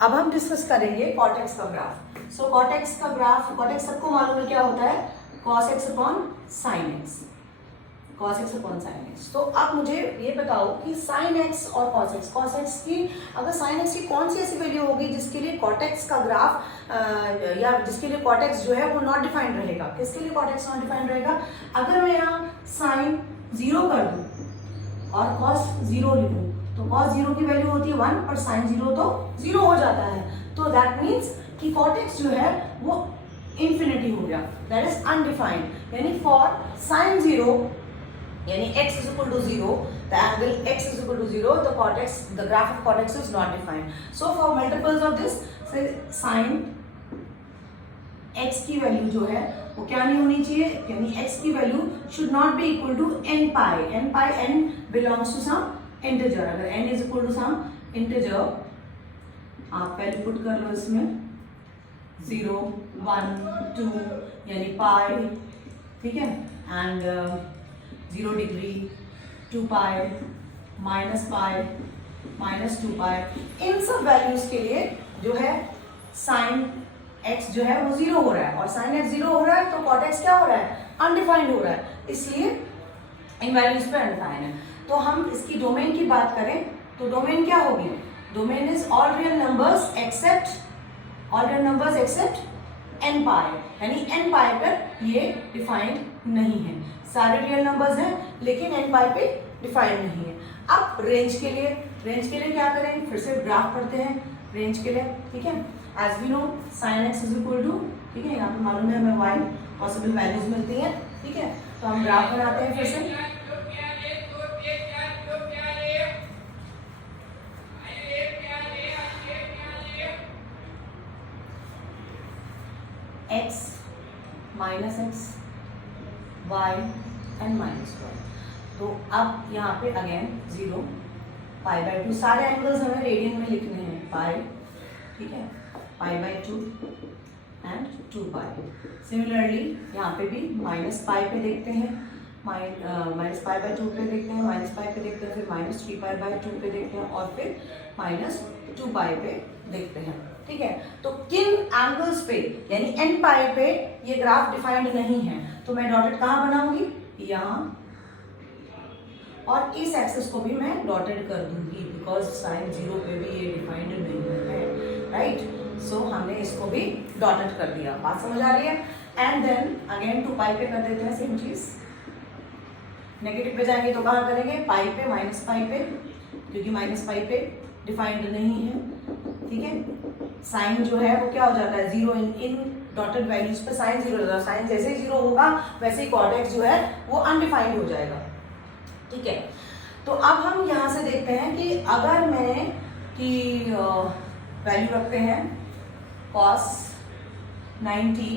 अब हम डिस्कस करेंगे कॉटेक्स का ग्राफ। सो कॉटेक्स का ग्राफ, कॉटेक्स सबको मालूम है क्या होता है, cos x upon sin x, cos x upon sin x। तो अब मुझे ये बताओ कि sin x और cos x की अगर sin x की कौन सी ऐसी वैल्यू होगी जिसके लिए कॉटेक्स का ग्राफ या जिसके लिए कॉटेक्स जो है वो नॉट डिफाइंड रहेगा। किसके लिए कॉटेक्स नॉट डिफाइंड रहेगा? अगर मैं यहाँ sin 0 कर दूं और cos 0 लिखूं तो cos 0 की वैल्यू होती है 1 और sin 0 तो 0 हो जाता है। तो दैट मीन्स कि कॉटेक्स जो है वो इंफिनिटी हो गया, दैट इज अनडिफाइंड। यानी फॉर sin 0 यानी x is equal to 0, the angle x is equal to 0, the graph of cortex is not defined. So for multiples of this, say sin x की value जो है वो क्या नहीं होनी चाहिए, यानी x की value should not be equal to n pi. n belongs to some integer. अगर n is equal to some integer, आप पहले पुट कर लो इसमें 0, 1, 2 यानी पाई, ठीक है, and 0 degree, 2 pi, minus pi, minus 2 पाई, इन सब वैल्यूज के लिए जो है साइन x जो है वो 0 हो रहा है और साइन x 0 हो रहा है तो cot x क्या हो रहा है, अनडिफाइंड हो रहा है, इसलिए इन वैल्यूज पे अनडिफाइंड है। तो हम इसकी डोमेन की बात करें तो डोमेन क्या होगी, domain is all real numbers accept n पाई, यानी n पाई पर ये डिफाइंड नहीं है। सारे रियल नंबर्स हैं लेकिन n पाई पे डिफाइंड नहीं है। अब रेंज के लिए क्या करें, फिर से ग्राफ करते हैं रेंज के लिए, ठीक है। As we know sin x is equal to, ठीक है, यहाँ पे मालूम है हमें y पॉसिबल वैल्यूज मिलती हैं, ठीक है। तो हम ग्राफ बनाते हैं फिर से। x minus x, y and minus y. तो अब यहाँ पे अगेन 0, पाई बाई 2, सारे एंगल्स हमें रेडियन में लिखने हैं, पाई, ठीक है, pi by 2 and 2 pi. Similarly यहाँ पे भी माइनस पाई पे देखते हैं, माइनस पाई बाई 2 पे देखते हैं, माइनस पाई पे देखते हैं, फिर माइनस 3 पाई बाई 2 पे देखते हैं और फिर माइनस 2 पाई पे देखते हैं, ठीक है। तो किन एंगल्स पे यानी n पाई पे ये ग्राफ डिफाइंड नहीं है तो मैं डॉटेड कहाँ बनाऊंगी, यहाँ, और इस एक्सिस को भी मैं डॉटेड कर दूंगी बिकॉज साइन 0 पे भी ये डिफाइंड नहीं है, राइट। सो हमने इसको भी डॉटेड कर दिया, बात समझ आ रही है। एंड देन अगेन 2 पाई पे कर देते हैं सेम चीज। नेगेटिव पे जाएंगे तो कहाँ करेंगे, पाई पे, माइनस पाई पे, क्योंकि माइनस पाई पे डिफाइंड नहीं है, ठीक है। साइन जो है वो क्या हो जाता है 0, इन डॉटेड वैल्यूज पे साइन 0 हो जाता है। साइन जैसे ही 0 होगा वैसे ही कॉट एक्स जो है वो अनडिफाइंड हो जाएगा, ठीक है। तो अब हम यहाँ से देखते हैं कि अगर मैंने की वैल्यू रखते हैं cos 90,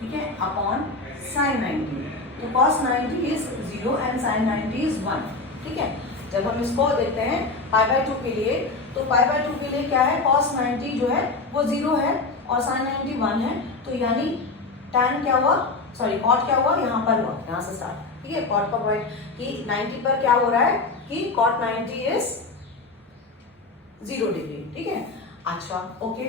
ठीक है, अपॉन sin 90, तो cos 90 is 0 and sin 90 is 1, ठीक है। जब हम इसको देखते हैं पाई बाई 2 के लिए तो पाई बाई 2 के लिए क्या है, cos 90 जो है वो 0 है और sin 90 1 है, तो यानी tan क्या हुआ, सॉरी cot क्या हुआ, यहाँ पर हुआ, यहाँ से स्टार्ट, ठीक है। cot का पॉइंट कि 90 पर क्या हो रहा है कि cot 90 इज 0 डिग्री, ठीक है। अच्छा, ओके।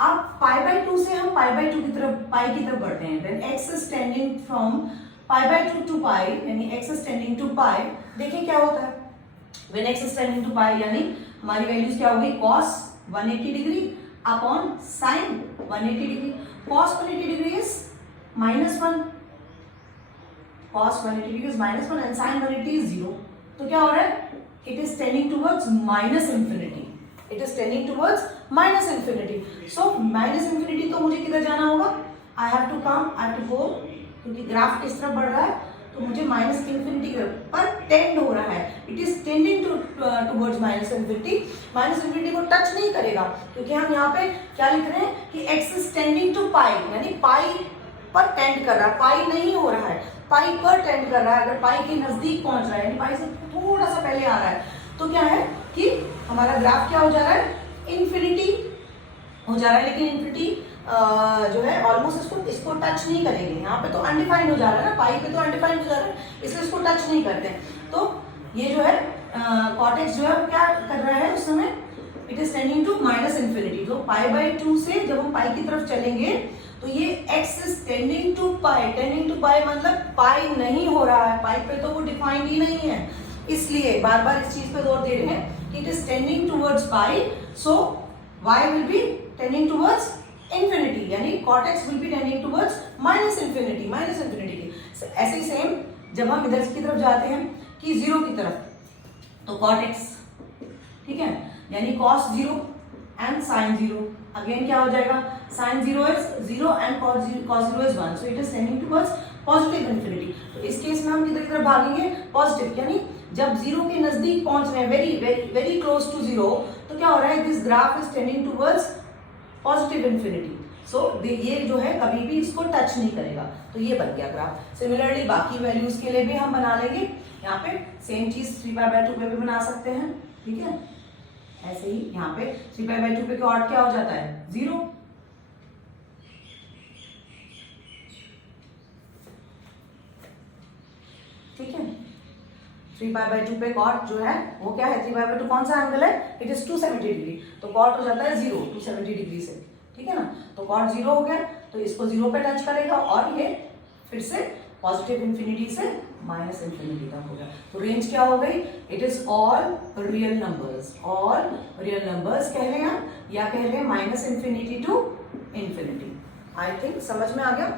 अब पाई बाई 2 से हम पाई बाई 2 की तरफ, पाई की तरफ बढ़ते हैं। When x is tending from pi by 2 to पाई, यानी x is tending to पाई, देखिए क्या होता है when x is tending to पाई, यानी हमारी वैल्यूज क्या होगी, cos 180 degree upon sin 180 degree. cos 180 degree is -1, cos 180 degree is -1 and sin 180 is 0। तो क्या हो रहा है, it is tending towards minus infinity, it is tending towards minus infinity. So minus infinity तो मुझे किधर जाना होगा, I have to come, I have to go, क्योंकि ग्राफ किस तरफ बढ़ रहा है तो मुझे माइनस इंफिनिटी पर टेंड हो रहा है, it is tending towards minus infinity. Minus infinity को टच नहीं करेगा क्योंकि हम यहाँ पे क्या लिख रहे हैं कि x इज टेंडिंग टू पाई, यानी पाई पर टेंड कर रहा है, पाई नहीं हो रहा है, पाई पर टेंड कर रहा है। अगर पाई के नजदीक पहुंच रहा है यानी पाई से थोड़ा सा पहले आ रहा है तो क्या है कि हमारा ग्राफ क्या हो जा रहा है, इन्फिनिटी हो जा रहा है, लेकिन इन्फिनिटी जो है ऑलमोस्ट इसको टच नहीं करेंगे। यहाँ पे तो अनडिफाइंड हो जा रहा है ना, पाई पे तो अनडिफाइंड हो जा रहा है, इसलिए इसको टच नहीं करते। तो ये जो है कॉट एक्स जो है क्या कर रहा है उस समय, it is tending to minus infinity. तो पाई बाई 2 से जब हम पाई की तरफ चलेंगे तो ये x इज टेंडिंग टू पाई मतलब पाई नहीं हो रहा है, पाई पे तो वो डिफाइंड ही नहीं है, इसलिए बार बार इस चीज पे जोर दे रहे हैं कि it is tending towards pi, so y will be tending towards infinity, यानी cot x will be tending towards minus infinity की। ऐसे ही सेम जब हम इधर की तरफ जाते हैं कि 0 की तरफ, तो cot x, ठीक है, यानी cos 0 एंड sin 0, अगेन क्या हो जाएगा, sin 0 is 0 and cos 0 is 1, so it is tending towards positive infinity. तो इस केस में हम किधर की तरफ भागेंगे, पॉजिटिव, यानी जब 0 के नजदीक पहुंच रहे हैं, very very very close to 0, तो क्या हो रहा है, this graph is tending towards positive infinity, so ये जो है कभी भी इसको टच नहीं करेगा, तो ये बन गया ग्राफ। सिमिलरली बाकी वैल्यूज के लिए भी हम बना लेंगे, यहाँ पे सेम चीज 3π/2 पे भी बना सकते हैं, ठीक है। ऐसे ही यहाँ पे 3π/2 पे कॉट क्या हो जाता है, 0, ठीक है। 3π/2 पे कॉट जो है वो क्या है, 3π/2 कौन सा एंगल है, इट इज 270 डिग्री, तो कॉट हो जाता है 0 270 डिग्री से, ठीक है ना। तो कॉट 0 हो गया, तो इसको 0 पे टच करेगा और ये फिर से पॉजिटिव इंफिनिटी से माइनस इंफिनिटी तक हो गया। तो रेंज क्या हो गई, it is all real numbers कह रहे हैं हम, या कह रहे हैं minus infinity to infinity. I think समझ में आ गया।